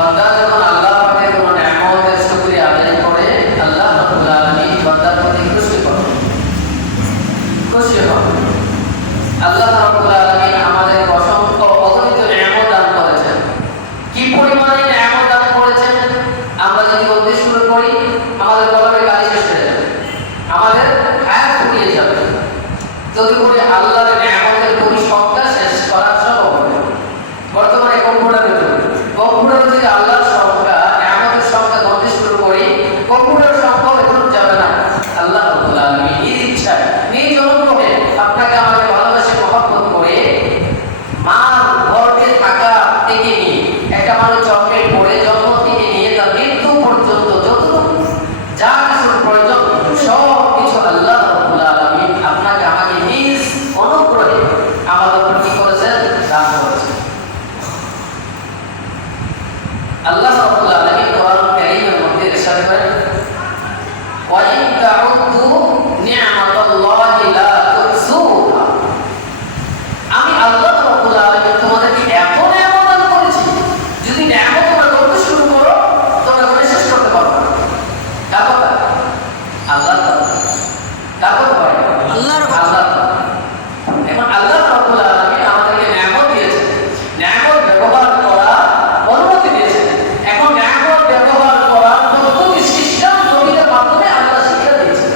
বান্দা যখন আল্লাহ পাকের কোনো নিয়ামতের শুকরিয়া আদায় করে, আল্লাহ রাব্বুল আলামিন বান্দার প্রতি খুশি হন। আল্লাহ রাব্বুল আলামিন আমাদের অসংখ্য অগণিত নিয়ামত দান করেছেন। কি পরিমাণে নিয়ামত দান করেছেন আমরা যদি বলতে শুরু করি, আমাদের গলায় গালি শেষ হয়ে যাবে, আমাদের হায়াত ফুরিয়ে যাবে। যদি বলি আল্লাহর নিয়ামতের পরিসংখ্যা শেষ করা সম্ভব হবে। বর্তমানে কম্পিউটারের যুগ, কম্পিউটারে যদি আল্লাহর সংখ্যা নিয়ামতের সংখ্যা ধরতে শুরু করি, কম্পিউটার সংখ্যা এখনো যাবে না। আল্লাহ রাব্বুল আলামিন নিজ ইচ্ছায় নিজ অনুগ্রহে আপনাকে আমাকে ভালোবাসে মহব্বত করে মার গর্ভে থাকা থেকে নিয়ে একটা মানুষ জন্মের পরে জন্ম থেকে নিয়ে তার মৃত্যু পর্যন্ত যতটুকু যা কিছুর প্রয়োজন সব কিছু আল্লাহ রাব্বুল আলামিন আপনাকে আমাকে নিজ অনুগ্রহে আমাদের উপর কি করেছেন, দান করেছেন। আল্লাহ রাব্বুল আলামিন কোরআন কারীমের মধ্যে ইরশাদ করেন, ওয়া ইন তাউদ্দু নি'মাতাল্লাহি লা তুহসুহা। আমি আল্লাহ রাব্বুল আলামিন তোমাদেরকে এত নিয়ামত দান করেছি, যদি নিয়ামত তোমরা করতে শুরু করো তোমরা করে শেষ করতে পারবে না। কার কথা? আল্লাহর কথা। কার কথা বলে? আল্লাহর কথা। এখন আল্লাহ রাব্বুল আলামিন আমাদেরকে নিয়ামত দিয়েছেন, নিয়ামত ব্যবহার করা অনুমতি দিয়েছেন। এখন নিয়ামত ব্যবহার করার পদ্ধতি সিস্টেম নবীদের মাধ্যমে আল্লাহ শিখিয়ে দিয়েছেন।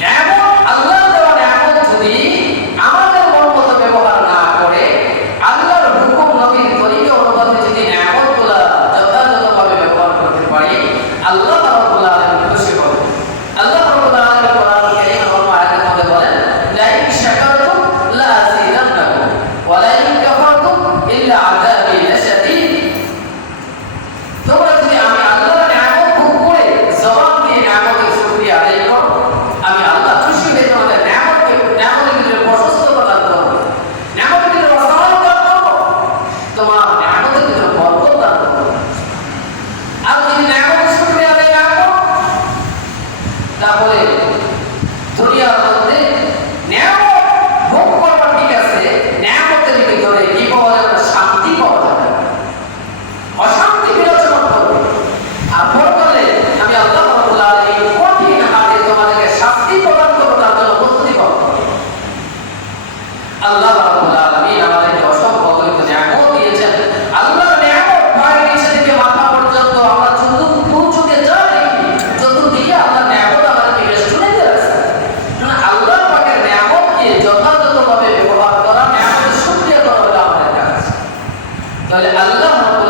নিয়ামত আল্লাহর দেওয়া নিয়ামত যদি আমাদের মন মতো ব্যবহার না করে, আল্লাহর হুকুম নবীর তরিকা অনুযায়ী যদি নিয়ামতগুলো যথাযথভাবে ব্যবহার করতে পারি, আল্লাহ রাব্বুল আলামিন খুশি হবেন। আল্লাহ রাব্বুল আলামিন কোরআন কারীম আয়াতের মধ্যে বলেন, লা ইন শাকারতুম লা আযীদান্নাকুম ওয়া লা ইন কাফারতুম ইল্লা আযাবি লাশাদীদ। তোমরা যদি আমি আল্লাহর নিয়ামত ভোগ করে জবান দিয়ে নিয়ামতের শুকরিয়া আদায় করো, আমি আল্লাহ খুশি হয়ে তোমাদের নিয়ামতের ভিতরে প্রশস্ততা দান করব, নিয়ামতের ভিতরে রহমত দান করব, তোমার নিয়ামতের ভিতরে বরকত দান করব। আর যদি নিয়ামতের শুকরিয়া আদায় না করো, তাহলে দুনিয়ার মধ্যে নিয়ামত ভোগ করা ঠিক আছে, নিয়ামতের ভিতরে কি পাওয়া যাবে না, শান্তি পাওয়া যাবে না, অশান্তি বিরাজমান করবে। আর পরকালে আমি আল্লাহ রাব্বুল আলামিন কঠিন হাতে তোমাদেরকে শাস্তি প্রদান করব, তার জন্য প্রস্তুতি করব। আল্লাহ রাব্বুল আলামিন আমাদেরকে অসংখ্য অগণিত নিয়ামত দিয়েছেন। আল্লাহর নিয়ামত পায়ের নিচে থেকে মাথা পর্যন্ত আমরা চোখে যা দেখি, চতুর্দিকে আল্লাহর নিয়ামত আমাদেরকে বেষ্টনে দিয়ে রাখছে। আল্লাহ পাকের নিয়ামতকে যথাযথভাবে ব্যবহার করা, নিয়ামতের শুকরিয়া করা হলো আমাদের কাজ। তাহলে আল্লাহ রাব্বুল